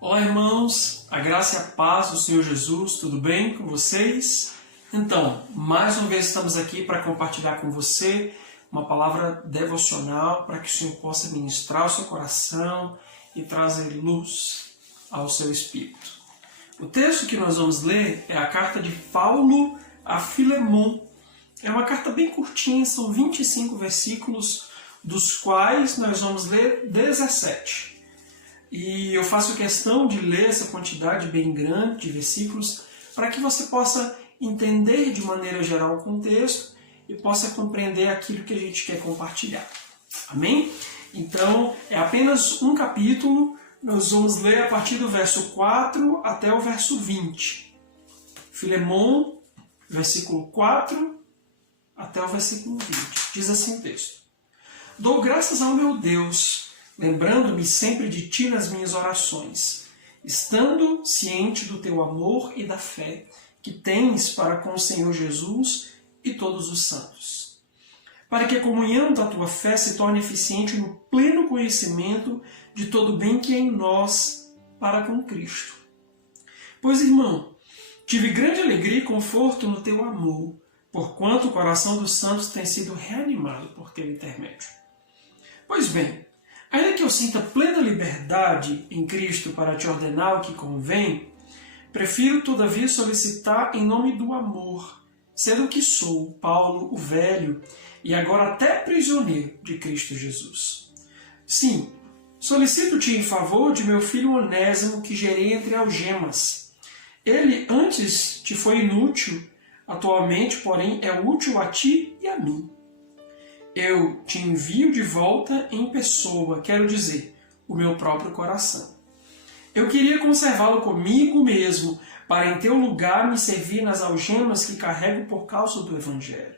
Olá, irmãos, a graça e a paz do Senhor Jesus, tudo bem com vocês? Então, mais uma vez estamos aqui para compartilhar com você uma palavra devocional para que o Senhor possa ministrar o seu coração e trazer luz ao seu espírito. O texto que nós vamos ler é a carta de Paulo a Filemon. É uma carta bem curtinha, são 25 versículos, dos quais nós vamos ler 17. E eu faço questão de ler essa quantidade bem grande de versículos para que você possa entender de maneira geral o contexto e possa compreender aquilo que a gente quer compartilhar. Amém? Então, é apenas um capítulo, nós vamos ler a partir do verso 4 até o verso 20. Filemon, versículo 4 até o versículo 20. Diz assim o texto: Dou graças ao meu Deus, lembrando-me sempre de ti nas minhas orações, estando ciente do teu amor e da fé que tens para com o Senhor Jesus e todos os santos, para que a comunhão da tua fé se torne eficiente no pleno conhecimento de todo o bem que é em nós para com Cristo. Pois, irmão, tive grande alegria e conforto no teu amor, porquanto o coração dos santos tem sido reanimado por teu intermédio. Pois bem, ainda que eu sinta plena liberdade em Cristo para te ordenar o que convém, prefiro todavia solicitar em nome do amor, sendo que sou, Paulo, o velho, e agora até prisioneiro de Cristo Jesus. Sim, solicito-te em favor de meu filho Onésimo, que gerei entre algemas. Ele antes te foi inútil, atualmente, porém, é útil a ti e a mim. Eu te envio de volta em pessoa, quero dizer, o meu próprio coração. Eu queria conservá-lo comigo mesmo, para em teu lugar me servir nas algemas que carrego por causa do Evangelho.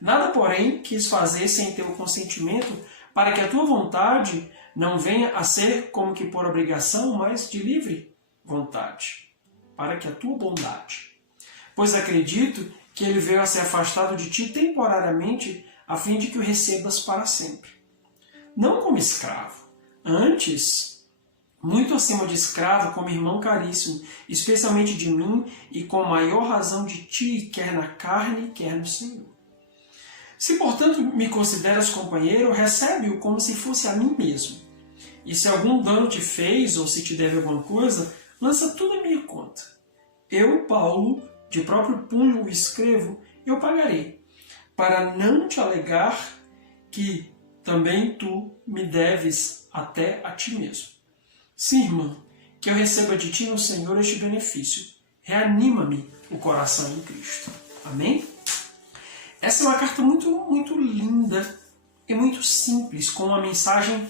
Nada, porém, quis fazer sem teu consentimento, para que a tua vontade não venha a ser como que por obrigação, mas de livre vontade, para que a tua bondade. Pois acredito que ele veio a ser afastado de ti temporariamente, a fim de que o recebas para sempre. Não como escravo, antes, muito acima de escravo, como irmão caríssimo, especialmente de mim e com maior razão de ti, quer na carne, quer no Senhor. Se, portanto, me consideras companheiro, recebe-o como se fosse a mim mesmo. E se algum dano te fez, ou se te deve alguma coisa, lança tudo à minha conta. Eu, Paulo, de próprio punho o escrevo, eu pagarei, para não te alegar que também tu me deves até a ti mesmo. Sim, irmão, que eu receba de ti no Senhor este benefício. Reanima-me o coração em Cristo. Amém? Essa é uma carta muito linda e muito simples, com uma mensagem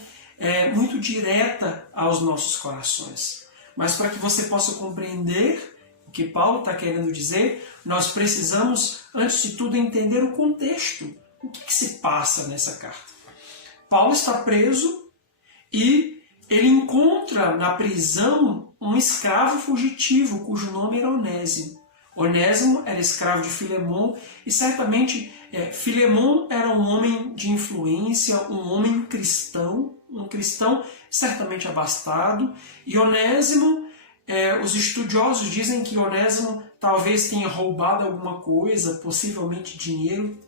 muito direta aos nossos corações. Mas para que você possa compreender o que Paulo está querendo dizer, nós precisamos, antes de tudo, entender o contexto. O que se passa nessa carta? Paulo está preso e ele encontra na prisão um escravo fugitivo, cujo nome era Onésimo. Onésimo era escravo de Filemon e certamente Filemon era um homem de influência, um homem cristão, um cristão certamente abastado, e Onésimo, os estudiosos dizem que Onésimo talvez tenha roubado alguma coisa, possivelmente dinheiro,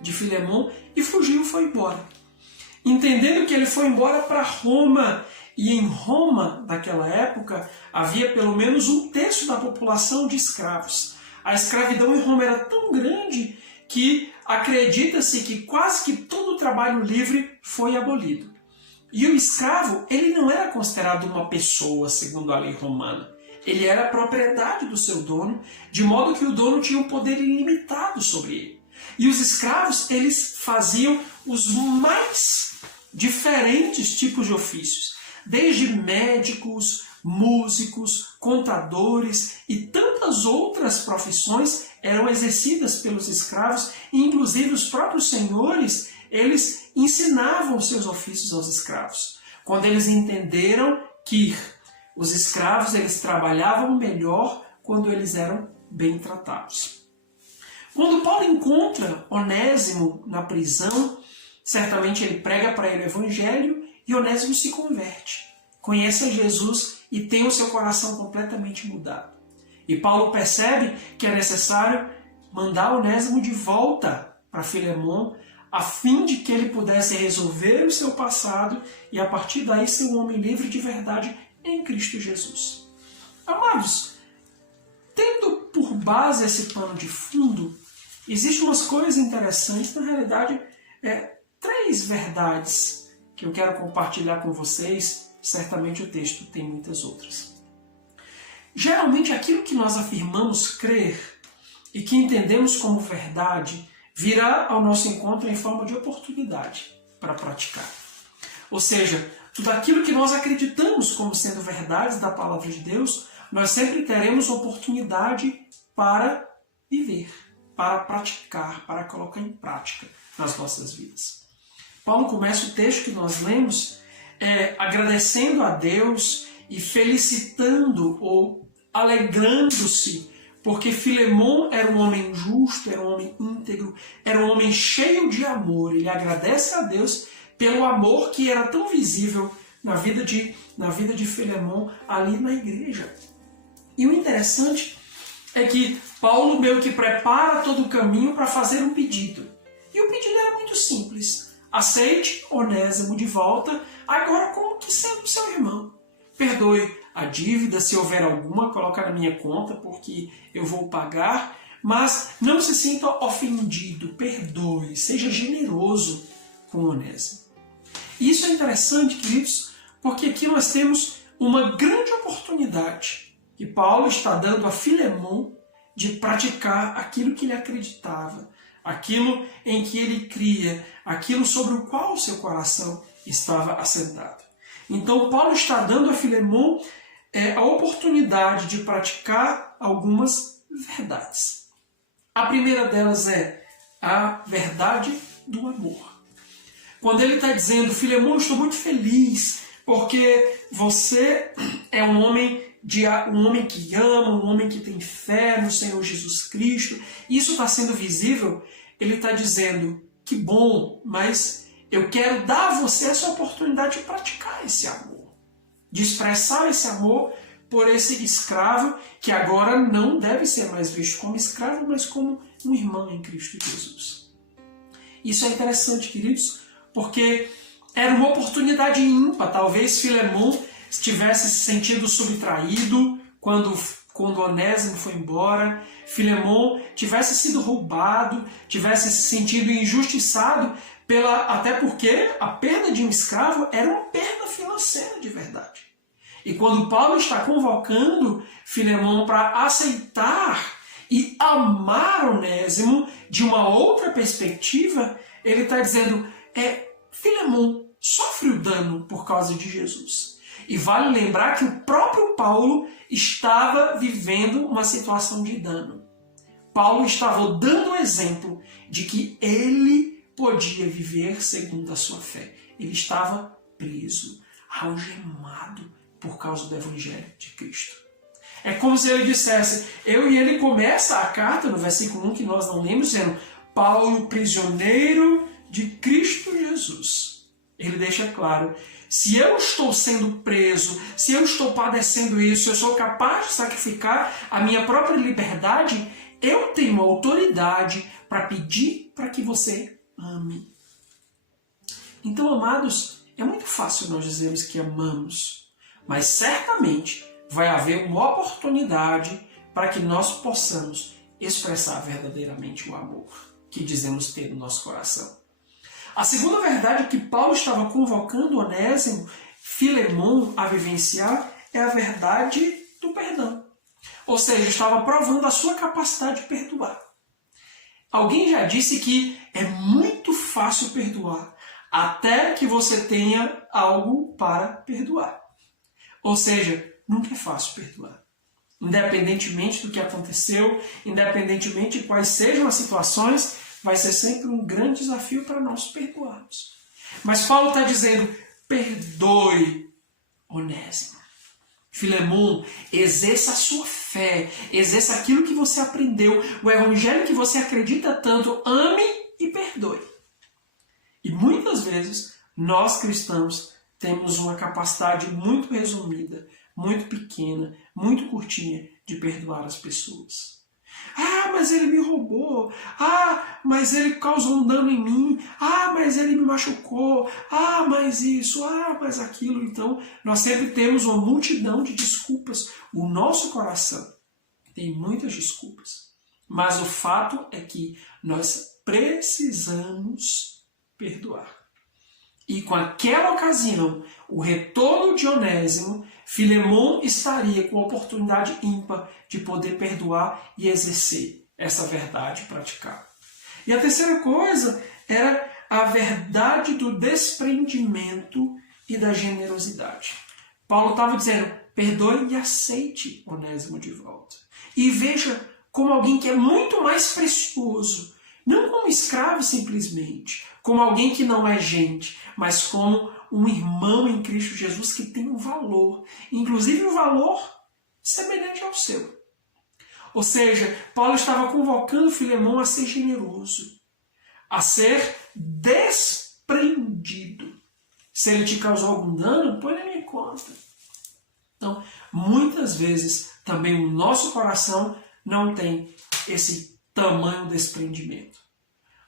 de Filemon, e fugiu e foi embora. Entendendo que ele foi embora para Roma, e em Roma, naquela época, havia pelo menos 1/3 da população de escravos. A escravidão em Roma era tão grande que acredita-se que quase que todo o trabalho livre foi abolido. E o escravo, ele não era considerado uma pessoa, segundo a lei romana. Ele era propriedade do seu dono, de modo que o dono tinha um poder ilimitado sobre ele. E os escravos, eles faziam os mais diferentes tipos de ofícios, desde médicos, músicos, contadores e tantas outras profissões eram exercidas pelos escravos, e inclusive os próprios senhores, eles ensinavam os seus ofícios aos escravos. Quando eles entenderam que os escravos eles trabalhavam melhor quando eles eram bem tratados. Quando Paulo encontra Onésimo na prisão, certamente ele prega para ele o Evangelho e Onésimo se converte. Conhece a Jesus e tenha o seu coração completamente mudado. E Paulo percebe que é necessário mandar Onésimo de volta para Filemon, a fim de que ele pudesse resolver o seu passado e a partir daí ser um homem livre de verdade em Cristo Jesus. Amados, tendo por base esse pano de fundo, existem umas coisas interessantes, na realidade, três verdades que eu quero compartilhar com vocês. Certamente o texto tem muitas outras. Geralmente aquilo que nós afirmamos crer e que entendemos como verdade virá ao nosso encontro em forma de oportunidade para praticar. Ou seja, tudo aquilo que nós acreditamos como sendo verdades da palavra de Deus, nós sempre teremos oportunidade para viver, para praticar, para colocar em prática nas nossas vidas. Paulo começa o texto que nós lemos agradecendo a Deus e felicitando ou alegrando-se, porque Filemon era um homem justo, era um homem íntegro, era um homem cheio de amor. Ele agradece a Deus pelo amor que era tão visível na vida de Filemon ali na igreja. E o interessante é que Paulo meio que prepara todo o caminho para fazer um pedido. E o pedido era muito simples. Aceite Onésimo de volta, agora como que sendo seu irmão. Perdoe a dívida, se houver alguma, coloca na minha conta, porque eu vou pagar. Mas não se sinta ofendido, perdoe, seja generoso com Onésimo. E isso é interessante, queridos, porque aqui nós temos uma grande oportunidade que Paulo está dando a Filemon de praticar aquilo que ele acreditava, aquilo em que ele cria, aquilo sobre o qual o seu coração estava assentado. Então Paulo está dando a Filemon a oportunidade de praticar algumas verdades. A primeira delas é a verdade do amor. Quando ele está dizendo, Filemon, eu estou muito feliz, porque você é um homem que ama, um homem que tem fé no Senhor Jesus Cristo. Isso está sendo visível. Ele está dizendo, que bom, mas eu quero dar a você essa oportunidade de praticar esse amor, de expressar esse amor por esse escravo que agora não deve ser mais visto como escravo, mas como um irmão em Cristo Jesus. Isso é interessante, queridos, porque era uma oportunidade ímpar. Talvez Filemon tivesse se sentido subtraído quando Onésimo foi embora, Filemon tivesse sido roubado, tivesse se sentido injustiçado, até porque a perda de um escravo era uma perda financeira de verdade. E quando Paulo está convocando Filemon para aceitar e amar Onésimo de uma outra perspectiva, ele está dizendo, Filemon sofre o dano por causa de Jesus. E vale lembrar que o próprio Paulo estava vivendo uma situação de dano. Paulo estava dando o exemplo de que ele podia viver segundo a sua fé. Ele estava preso, algemado por causa do Evangelho de Cristo. É como se ele dissesse, e ele começa a carta no versículo 1 que nós não lemos, dizendo, Paulo, prisioneiro de Cristo Jesus. Ele deixa claro, se eu estou sendo preso, se eu estou padecendo isso, eu sou capaz de sacrificar a minha própria liberdade, eu tenho autoridade para pedir para que você ame. Então, amados, é muito fácil nós dizermos que amamos, mas certamente vai haver uma oportunidade para que nós possamos expressar verdadeiramente o amor que dizemos ter no nosso coração. A segunda verdade que Paulo estava convocando Onésimo, Filemon a vivenciar é a verdade do perdão. Ou seja, estava provando a sua capacidade de perdoar. Alguém já disse que é muito fácil perdoar, até que você tenha algo para perdoar. Ou seja, nunca é fácil perdoar. Independentemente do que aconteceu, independentemente de quais sejam as situações, vai ser sempre um grande desafio para nós perdoarmos. Mas Paulo está dizendo, perdoe Onésimo. Filemon, exerça a sua fé, exerça aquilo que você aprendeu, o evangelho que você acredita tanto, ame e perdoe. E muitas vezes, nós cristãos temos uma capacidade muito resumida, muito pequena, muito curtinha de perdoar as pessoas. Ah, mas ele me roubou. Ah, mas ele causou um dano em mim. Ah, mas ele me machucou. Ah, mas isso. Ah, mas aquilo. Então, nós sempre temos uma multidão de desculpas. O nosso coração tem muitas desculpas. Mas o fato é que nós precisamos perdoar. E com aquela ocasião, o retorno de Onésimo, Filemon estaria com a oportunidade ímpar de poder perdoar e exercer essa verdade praticada. E a terceira coisa era a verdade do desprendimento e da generosidade. Paulo estava dizendo, perdoe e aceite Onésimo de volta. E veja como alguém que é muito mais precioso, não como escravo simplesmente, como alguém que não é gente, mas como um irmão em Cristo Jesus que tem um valor, inclusive um valor semelhante ao seu. Ou seja, Paulo estava convocando Filemon a ser generoso, a ser desprendido. Se ele te causou algum dano, põe na minha conta. Então, muitas vezes, também o nosso coração não tem esse tamanho desprendimento.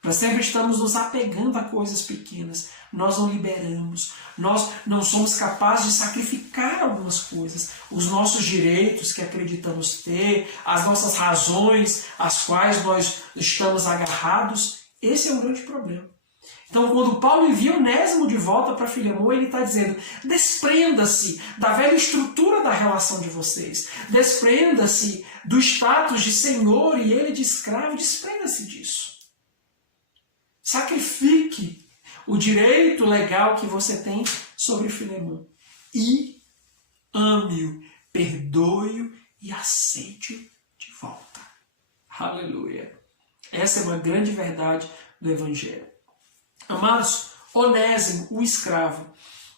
Nós sempre estamos nos apegando a coisas pequenas, nós não liberamos, nós não somos capazes de sacrificar algumas coisas, os nossos direitos que acreditamos ter, as nossas razões às quais nós estamos agarrados, esse é um grande problema. Então, quando Paulo envia Onésimo de volta para Filemon, ele está dizendo, desprenda-se da velha estrutura da relação de vocês, desprenda-se do status de senhor e ele de escravo, desprenda-se disso. Sacrifique o direito legal que você tem sobre Filemon e ame-o, perdoe-o e aceite-o de volta. Aleluia! Essa é uma grande verdade do Evangelho. Amados, Onésimo, o escravo,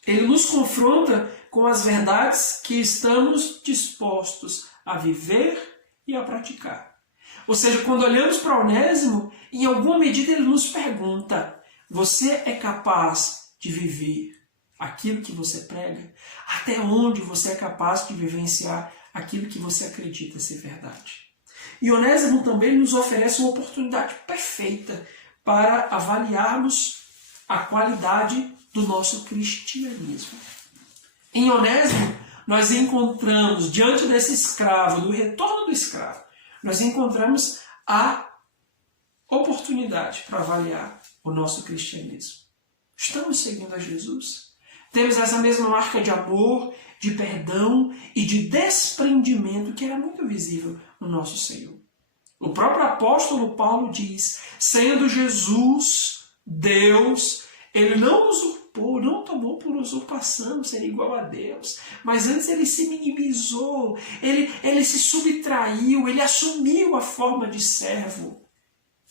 ele nos confronta com as verdades que estamos dispostos a viver e a praticar. Ou seja, quando olhamos para Onésimo, em alguma medida ele nos pergunta, você é capaz de viver aquilo que você prega? Até onde você é capaz de vivenciar aquilo que você acredita ser verdade? E Onésimo também nos oferece uma oportunidade perfeita para avaliarmos a qualidade do nosso cristianismo. Em Onésimo, nós encontramos, diante desse escravo, do retorno do escravo, nós encontramos a oportunidade para avaliar o nosso cristianismo. Estamos seguindo a Jesus? Temos essa mesma marca de amor, de perdão e de desprendimento que era muito visível no nosso Senhor. O próprio apóstolo Paulo diz, sendo Jesus Deus, ele não usurpou, não tomou por usurpação ser igual a Deus, mas antes ele se minimizou, ele se subtraiu, ele assumiu a forma de servo.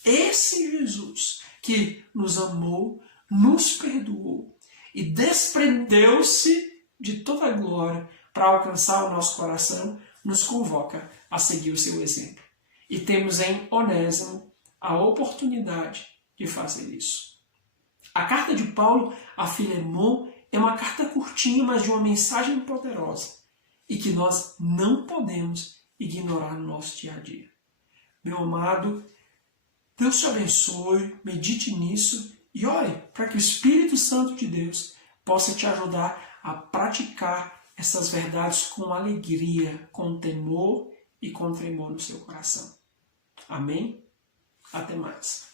Esse Jesus que nos amou, nos perdoou e desprendeu-se de toda a glória para alcançar o nosso coração, nos convoca a seguir o seu exemplo. E temos em Onésimo a oportunidade de fazer isso. A carta de Paulo a Filemon é uma carta curtinha, mas de uma mensagem poderosa e que nós não podemos ignorar no nosso dia a dia. Meu amado, Deus te abençoe, medite nisso e ore para que o Espírito Santo de Deus possa te ajudar a praticar essas verdades com alegria, com temor e com tremor no seu coração. Amém? Até mais.